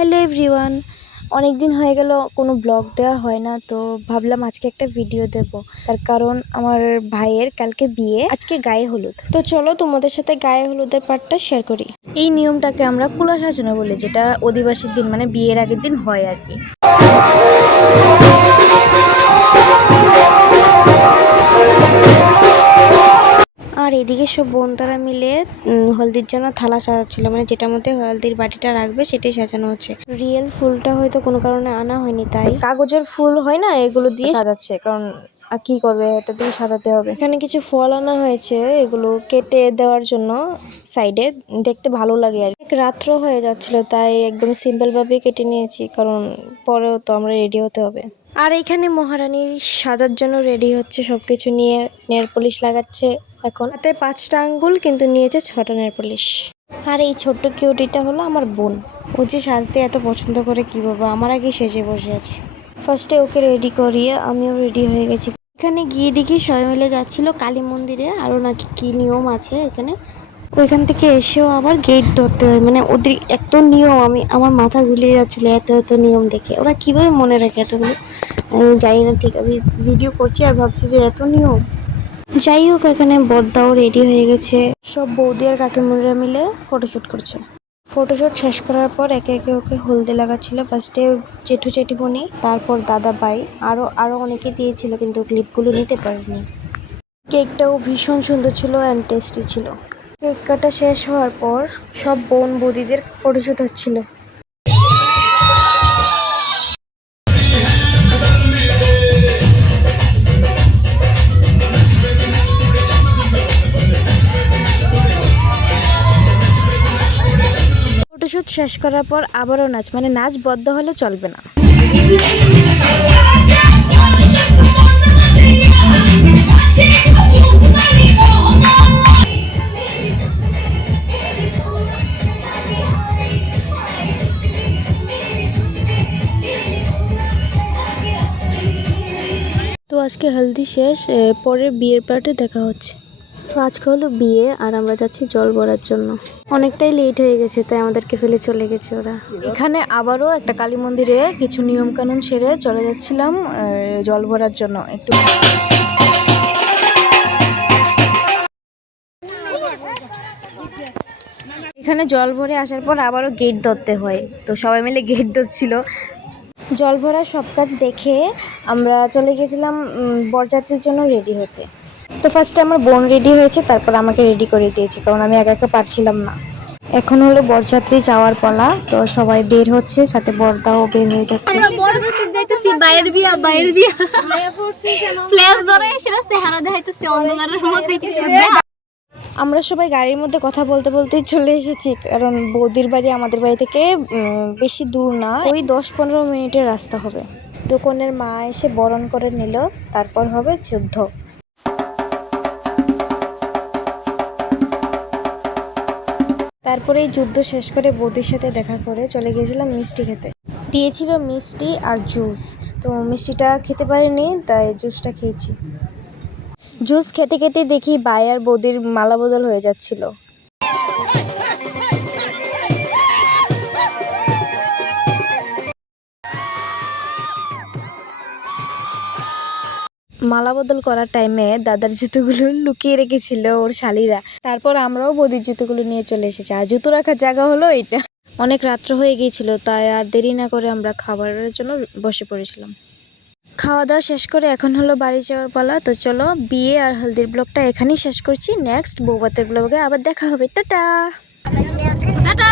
Hello everyone, অনেক দিন হয়ে গেল কোনো ব্লগ দেওয়া হয় না, তো ভাবলাম আজকে একটা ভিডিও দেব। তার কারণ আমার ভাইয়ের কালকে বিয়ে, আজকে গায়ে হলুদ। তো চলো তোমাদের সাথে গায়ে হলুদের পার্টটা শেয়ার করি। এই নিয়মটাকে আমরা কুলা সাজানো বলি, যেটা অধিবাসীর দিন মানে বিয়ের আগের দিন হয় আর কি। আর এদিকে সব বোন তারা মিলে হলদির জন্য থালা সাজাচ্ছিল, মানে যেটার মধ্যে হলদির বাটিটা রাখবে সেটাই সাজানো হচ্ছে। রিয়েল ফুলটা হয়তো কোনো কারণে আনা হয়নি, তাই কাগজের ফুল হয় না, এগুলো দিয়ে সাজাচ্ছে। কারণ আর কি করবে, এটা দিয়ে সাজাতে হবে। এখানে কিছু ফল আনা হয়েছে, এগুলো কেটে দেওয়ার জন্য সাইডে, দেখতে ভালো লাগে আর কি। রাত্র হয়ে যাচ্ছিল, তাই একদম সিম্পল ভাবে কেটে নিয়েছি, কারণ পরেও তো আমরা রেডি হতে হবে। আর এখানে মহারানী সাজার জন্য রেডি হচ্ছে, সবকিছু নিয়ে নেল পলিশ লাগাচ্ছে। এখন হাতে 5টা আঙ্গুল, কিন্তু নিয়েছে 6টা নেল পলিশ। আর এই ছোট্ট কিউটিটা হলো আমার বোন। ও যে সাজতে এত পছন্দ করে, কি বলবো, আমার আগে সেজে বসে আছে। ফার্স্টে ওকে রেডি করিয়ে আমিও রেডি হয়ে গেছি। এখানে গিয়ে দেখি সবাই মিলে যাচ্ছিল কালী মন্দিরে, আরও নাকি কি নিয়ম আছে এখানে। ওইখান থেকে এসেও আবার গেট ধরতে হয়, মানে ওদের এত নিয়ম, আমার মাথা গুলিয়ে যাচ্ছিল এত এত নিয়ম দেখে। ওরা কিভাবে মনে রাখে এতগুলো, আমি জানি না। ঠিক আমি ভিডিও করছি আর ভাবছি যে এত নিয়ম। যাই হোক, এখানে বড়দাও রেডি হয়ে গেছে, সব বৌদি আর কাকিমুনিরা মিলে ফটোশ্যুট করছে। ফটোশ্যুট শেষ করার পর একে একে ওকে হলদি লাগাচ্ছিল। ফার্স্টে জেঠু জেঠিমণি, তারপর দাদা ভাই, আরো অনেকে দিয়েছিল, কিন্তু ক্লিপগুলো নিতে পারিনি। কেকটাও ভীষণ সুন্দর ছিল অ্যান্ড টেস্টি ছিল। কেক কাটা শেষ হওয়ার পর সব বোন বৌদিদের ফটোশ্যুট হচ্ছিল। ফটোশ্যুট শেষ করার পর আবারও নাচ, মানে নাচ বদ্ধ হলে চলবে না। তো আজকে হলদি শেষ, পরের বিয়ের পার্টে দেখা হচ্ছে। তো আজকে হলো বিয়ে, আর আমরা যাচ্ছি জল ভরার জন্য। অনেকটাই লেট হয়ে গেছে, তাই আমাদেরকে ফেলে চলে গেছে ওরা। এখানে আবারও একটা কালী মন্দিরে কিছু নিয়ম কানুন সেরে চলে যাচ্ছিলাম জল ভরার জন্য। একটু এখানে জল ভরে আসার পর আবারও গেট ধরতে হয়, তো সবাই মিলে গেট ধরছিল। জল ভরার সব কাজ দেখে আমরা চলে গেছিলাম বরযাত্রীর জন্য রেডি হতে। তো ফার্স্টে আমার বোন রেডি হয়েছে, তারপর আমাকে রেডি করে দিয়েছে, কারণ আমি একা একা পারছিলাম না। এখন হলো বরযাত্রী যাওয়ার পালা, তো সবাই বের হচ্ছে, সাথে বরদাও বের হয়ে যাচ্ছে। আমরা সবাই গাড়ির মধ্যে কথা বলতে বলতেই চলে এসেছি, কারণ বৌদির বাড়ি আমাদের বাড়ি থেকে বেশি দূর না, ওই 10-15 মিনিটের রাস্তা হবে। তো কনের মা এসে বরণ করে নিল, তারপর হবে যুদ্ধ। তারপরে এই যুদ্ধ শেষ করে বৌদির সাথে দেখা করে চলে গিয়েছিলাম মিষ্টি খেতে। দিয়েছিল মিষ্টি আর জুস, তো মিষ্টিটা খেতে পারিনি, তাই জুসটা খেয়েছি। জুস খেতে খেতে দেখি ভাই আর বৌদির মালা বদল হয়ে যাচ্ছিল। মালা বদল করার টাইমে দাদার জুতোগুলো লুকিয়ে রেখেছিল ওর শালিরা, তারপর আমরাও বৌদির জুতোগুলো নিয়ে চলে এসেছি। আর জুতো রাখার জায়গা হলো এটা। অনেক রাত্র হয়ে গিয়েছিল, তাই আর দেরি না করে আমরা খাবারের জন্য বসে পড়েছিলাম। খাওয়া দাওয়া শেষ করে এখন হলো বাড়ি যাওয়ার পালা। তো চলো, বিয়ে আর হলদির ব্লগটা এখানেই শেষ করছি। নেক্সট বৌভাতের ব্লগে আবার দেখা হবে। Tata tata.